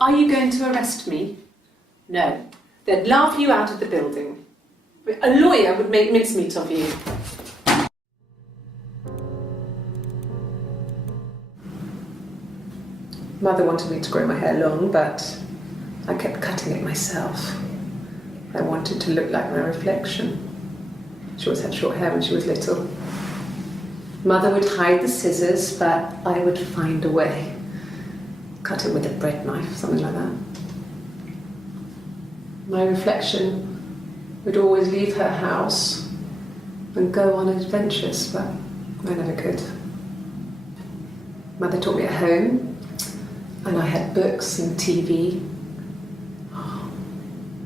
Are you going to arrest me? No. They'd laugh you out of the building. A lawyer would make mincemeat of you. Mother wanted me to grow my hair long, but I kept cutting it myself. I wanted to look like my reflection. She always had short hair when she was little. Mother would hide the scissors, but I would find a way. Cut it with a bread knife, something like that. My reflection would always leave her house and go on adventures, but I never could. Mother taught me at home, and I had books and TV. Oh,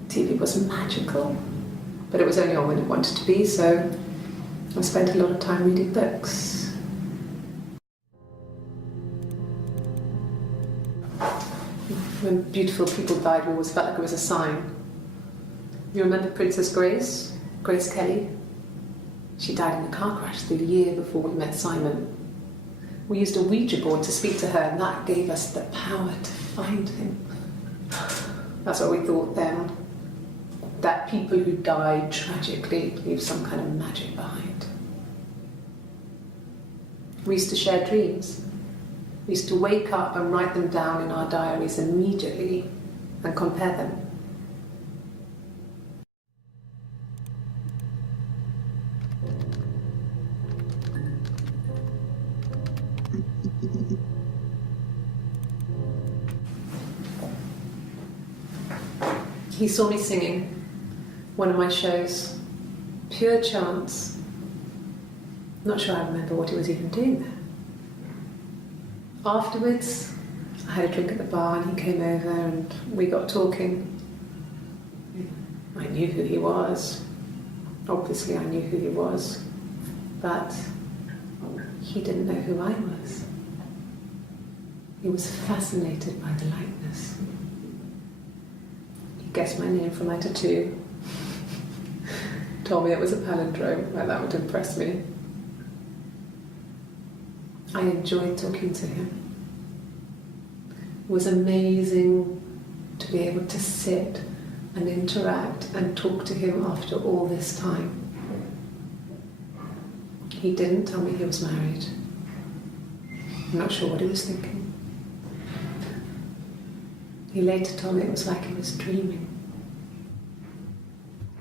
TV was magical, but it was only on when it wanted to be, so I spent a lot of time reading books. When beautiful people died, we always felt like it was a sign. You remember Princess Grace? Grace Kelly? She died in a car crash the year before we met Simon. We used a Ouija board to speak to her, and that gave us the power to find him. That's what we thought then. That people who died tragically leave some kind of magic behind. We used to share dreams. We used to wake up and write them down in our diaries immediately and compare them. He saw me singing one of my shows, pure chance. Not sure I remember what he was even doing there. Afterwards, I had a drink at the bar and he came over and we got talking. I knew who he was. Obviously I knew who he was, but he didn't know who I was. He was fascinated by the likeness. He guessed my name from my tattoo. Told me it was a palindrome, well, that would impress me. I enjoyed talking to him. It was amazing to be able to sit and interact and talk to him after all this time. He didn't tell me he was married. I'm not sure what he was thinking. He later told me it was like he was dreaming.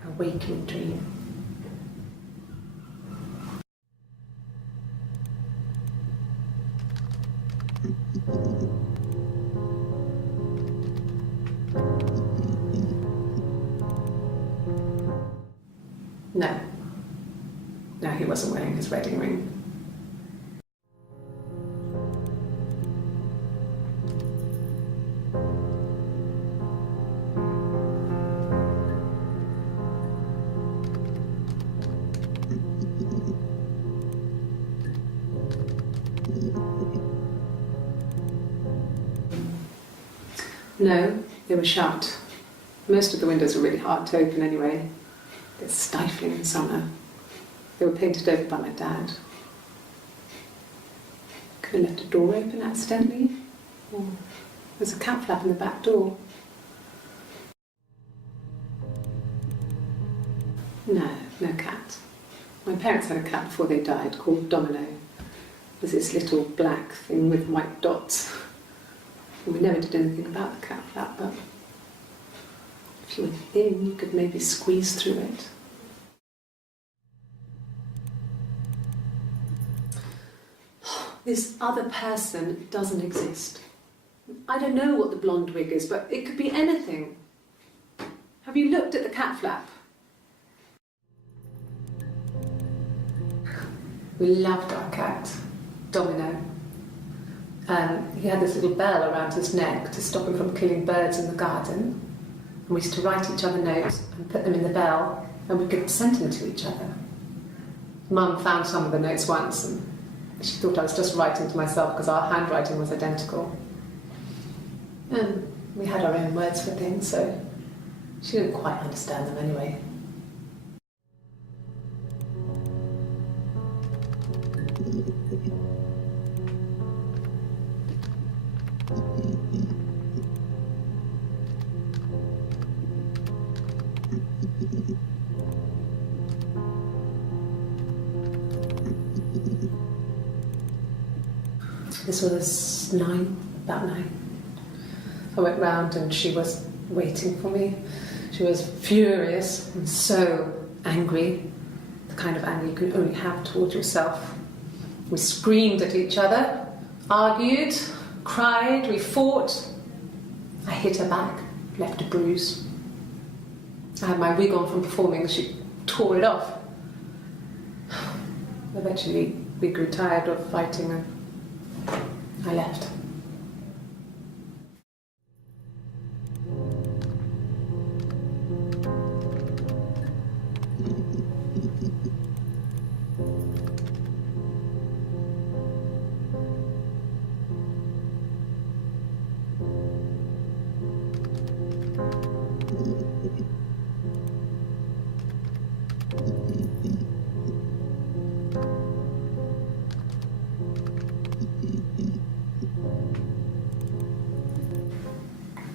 A waking dream. No. No, he wasn't wearing his wedding ring. No, they were shut. Most of the windows were really hard to open anyway. They're stifling in summer. They were painted over by my dad. Could have left a door open accidentally. Or there's a cat flap in the back door. No, no cat. My parents had a cat before they died called Domino. It was this little black thing with white dots. And we never did anything about the cat flap, but if you were thin, you could maybe squeeze through it. This other person doesn't exist. I don't know what the blonde wig is, but it could be anything. Have you looked at the cat flap? We loved our cat, Domino. He had this little bell around his neck to stop him from killing birds in the garden. And we used to write each other notes and put them in the bell, and we could send them to each other. Mum found some of the notes once, and she thought I was just writing to myself because our handwriting was identical. And we had our own words for things, so she didn't quite understand them anyway. This was about 9. I went round and she was waiting for me. She was furious and so angry, the kind of anger you can only have towards yourself. We screamed at each other, argued, cried, we fought. I hit her back, left a bruise. I had my wig on from performing, she tore it off. Eventually, we grew tired of fighting and I left.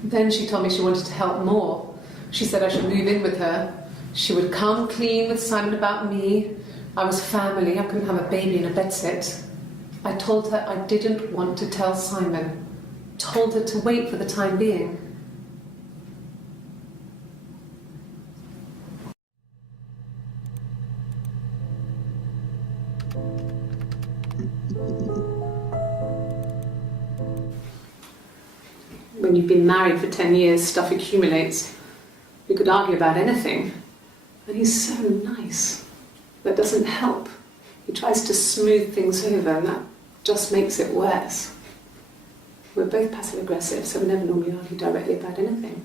Then she told me she wanted to help more. She said I should move in with her. She would come clean with Simon about me. I was family, I couldn't have a baby in a bedsit. I told her I didn't want to tell Simon. Told her to wait for the time being. When you've been married for 10 years, stuff accumulates. You could argue about anything. And he's so nice. That doesn't help. He tries to smooth things over, and that just makes it worse. We're both passive-aggressive, so we never normally argue directly about anything.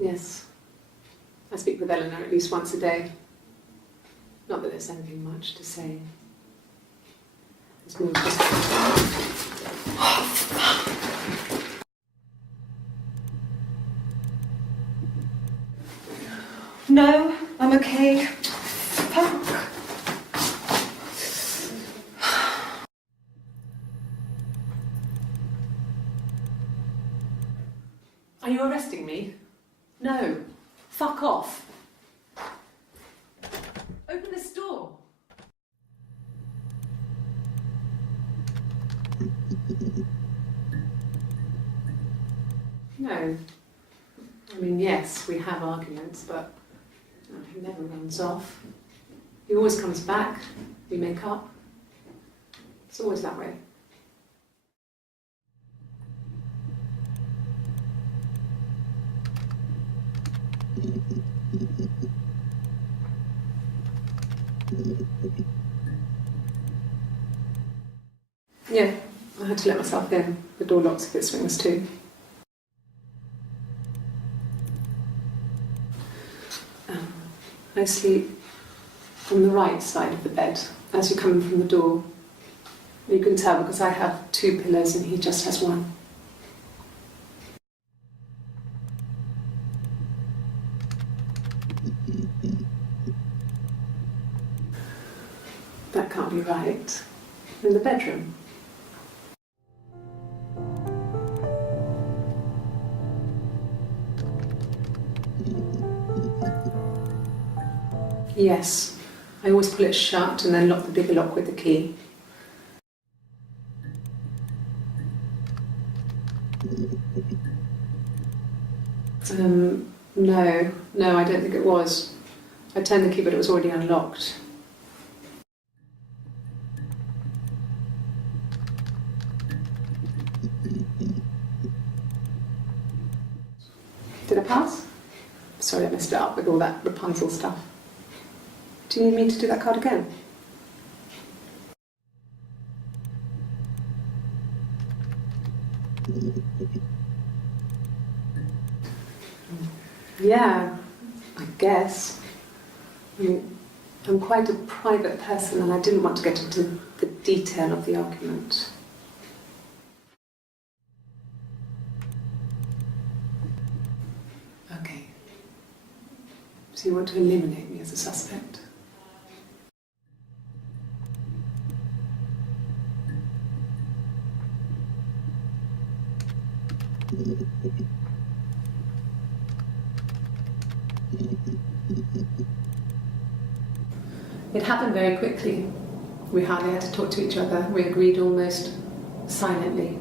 Yes, I speak with Eleanor at least once a day. Not that there's anything much to say. It's more just... No, I'm okay. Fuck. Are you arresting me? No. Fuck off. Open this door. No. I mean, yes, we have arguments, but he never runs off. He always comes back. We make up. It's always that way. Yeah, I had to let myself in. The door locks if it swings too. I sleep on the right side of the bed as you come in from the door. You can tell because I have 2 pillows and he just has 1. That can't be right. In the bedroom. Yes, I always pull it shut and then lock the bigger lock with the key. No, I don't think it was. I turned the key but it was already unlocked. Did I pass? Sorry, I messed it up with all that Rapunzel stuff. Do you need me to do that card again? Yeah, I guess. I mean, I'm quite a private person and I didn't want to get into the detail of the argument. So you want to eliminate me as a suspect. It happened very quickly. We hardly had to talk to each other. We agreed almost silently.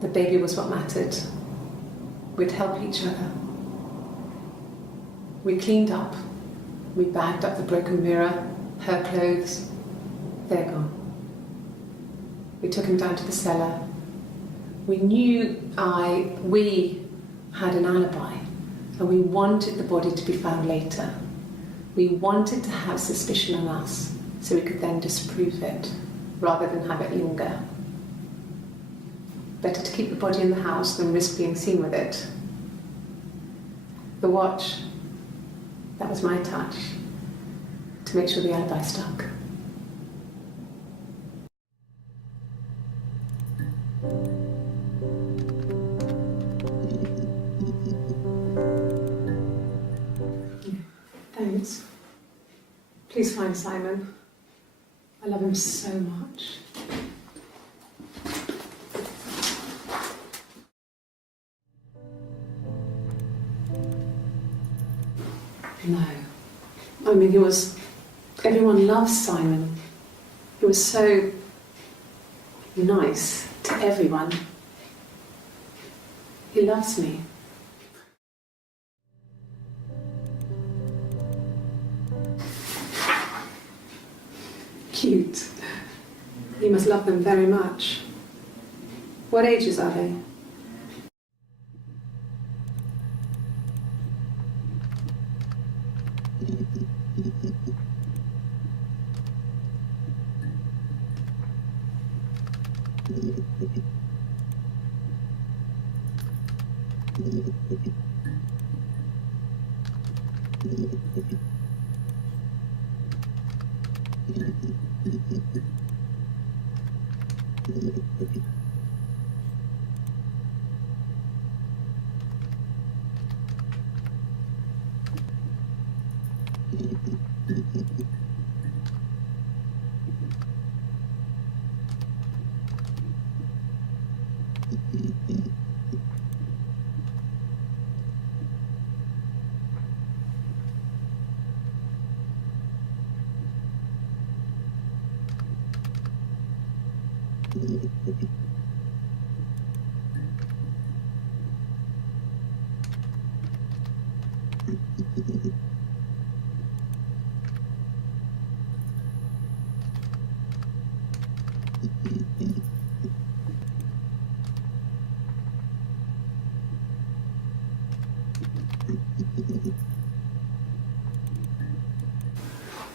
The baby was what mattered. We'd help each other. We cleaned up. We bagged up the broken mirror, her clothes. They're gone. We took him down to the cellar. We knew we had an alibi, and we wanted the body to be found later. We wanted to have suspicion on us so we could then disprove it, rather than have it linger. Better to keep the body in the house than risk being seen with it. The watch, that was my touch, to make sure the alibi stuck. Thanks. Please find Simon. I love him so much. No. I mean, everyone loves Simon. He was so nice to everyone. He loves me. Cute. You must love them very much. What ages are they?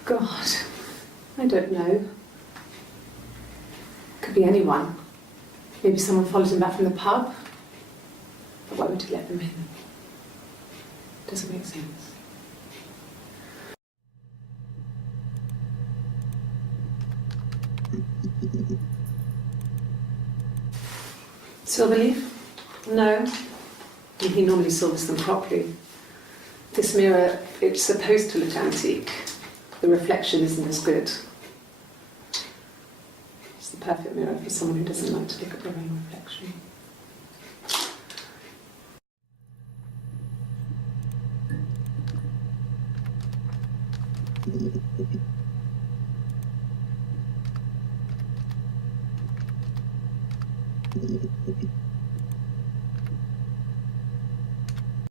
God, I don't know. Could be anyone. Maybe someone followed him back from the pub. But why would he let them in? Doesn't make sense. Silverleaf? No. He normally silvers them properly. This mirror, it's supposed to look antique. The reflection isn't as good. It's the perfect mirror for someone who doesn't like to look at their own reflection.